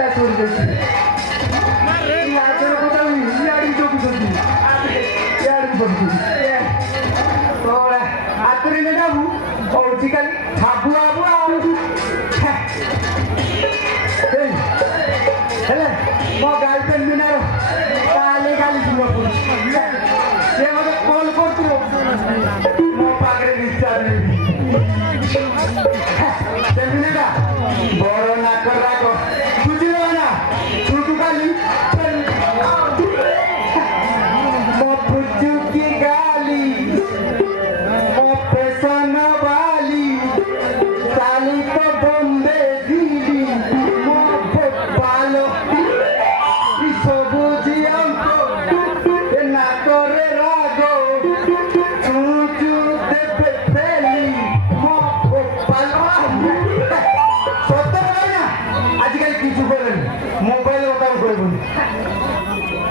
ତା ଚୋରି କରିଛି ଲାଜର କଥା ଇଆଡ଼ିକି ଜଗୁଛନ୍ତି ଇଆଡ଼ିକି ବସୁଛନ୍ତି ହାତରେ ନେଟାକୁ ହଉଛି ଖାଲି ଛାବୁ ଆବୁ ଆଉ ହେଲେ ମୋ ଗାର୍ଲଫ୍ରେଣ୍ଡ ବିନାର କାଲି କାଲି ଯିବ ସେ ମୋତେ କଲ୍ କରୁଥିବ ମୋ ପାଖରେ ନିଶ୍ଚାର ନେବି ସେ ବିନାଟା ବଡ଼ ନାକ ରାଗ ବୁଝିଲ ନା ତୁ କାଲି ମୋ ପୁଚୁକି ଗାଲି ମୋ পেছন বালি সালি তো বন্দে দিলি মো ভালো সবুজি অঙ্ক না করে রাগ চুচু দেবে ফেলি মো ভালো সত্য না আজকাল কিছু করেন মোবাইল ওটাও করবেন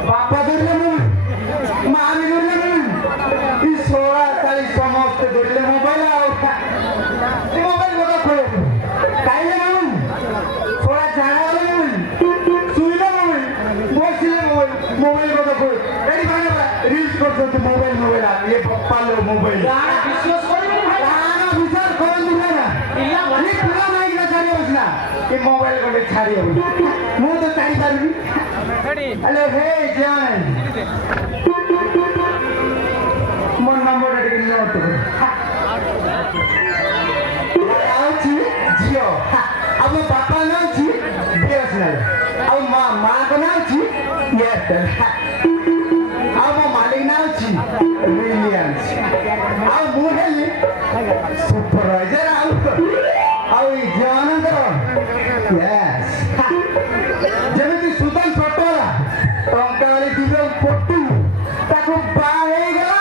বাপা ধরলে মন মা আমি ধরলে মন এই 16 সমস্ত ধরলে মোবাইল মোবাইল কথা খোলে খাইলে মন ছোড়া ঝাড়া হলে মন শুইলে মন বসলে মন মোবাইল কথা খোলে এই মানে রিলস করতে মোবাইল মোবাইল আর এ পালো মোবাইল বিশ্বাস করবেন ভাই না বিশ্বাস করেন না ইয়া মানে পুরো নাই না ছাড়ি বস না এই মোবাইল করে ছাড়ি হবে মু তো ছাড়ি পারবি হ্যালো হে জান মোর নম্বরটা ଟିକେ নোট করো আউছি জিও আব বাপা নাউছি বিএসএনএল আব মা কো নাউছি এয়ারটেল আব মালিক নাউছি রিলায়েন্স আব মু হেলি সুপারভাইজার আউ জানন্দর यस যেମିତି সুতান ছটোরা টঙ্কালি দিবে পটু তাকু বা হয়ে গেল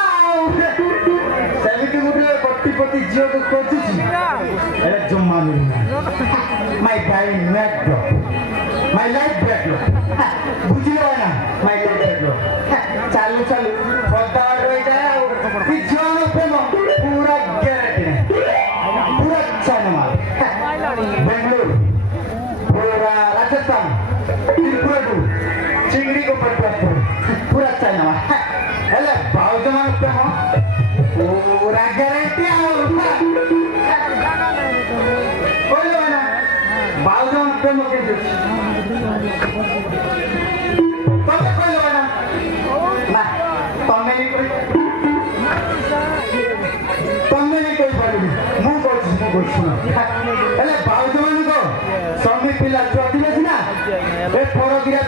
সেমিটি গুটির কোটিপতি ঝিওকে খোঁজুছি এটা জমা মিলুনা মাই ভাই ব্যাকড্রপ মাই লাইফ ব্যাকড্রপ বুঝিল না মাই লাইফ ব্যাকড্রপ চালু চালু পদ্মার রয়ে যায় আর পিছন প্রেম পুরা গ্যারান্টি পুরা চায়না মাল বেঙ্গালুরু पूरा राजस्थान त्रिपुरा टू चिंगड़ी को पटपट पूरा चाइना हेले भाउज मान प्रेम पूरा ग्यारंटी बोलो ना भाउज मान प्रेम के तमे कहलो ना ना तमे नहीं कहि पारिबी मु कहछि हेले भाउज मान को स्वामी पिला छुआ थिले सिना ए फरगिरा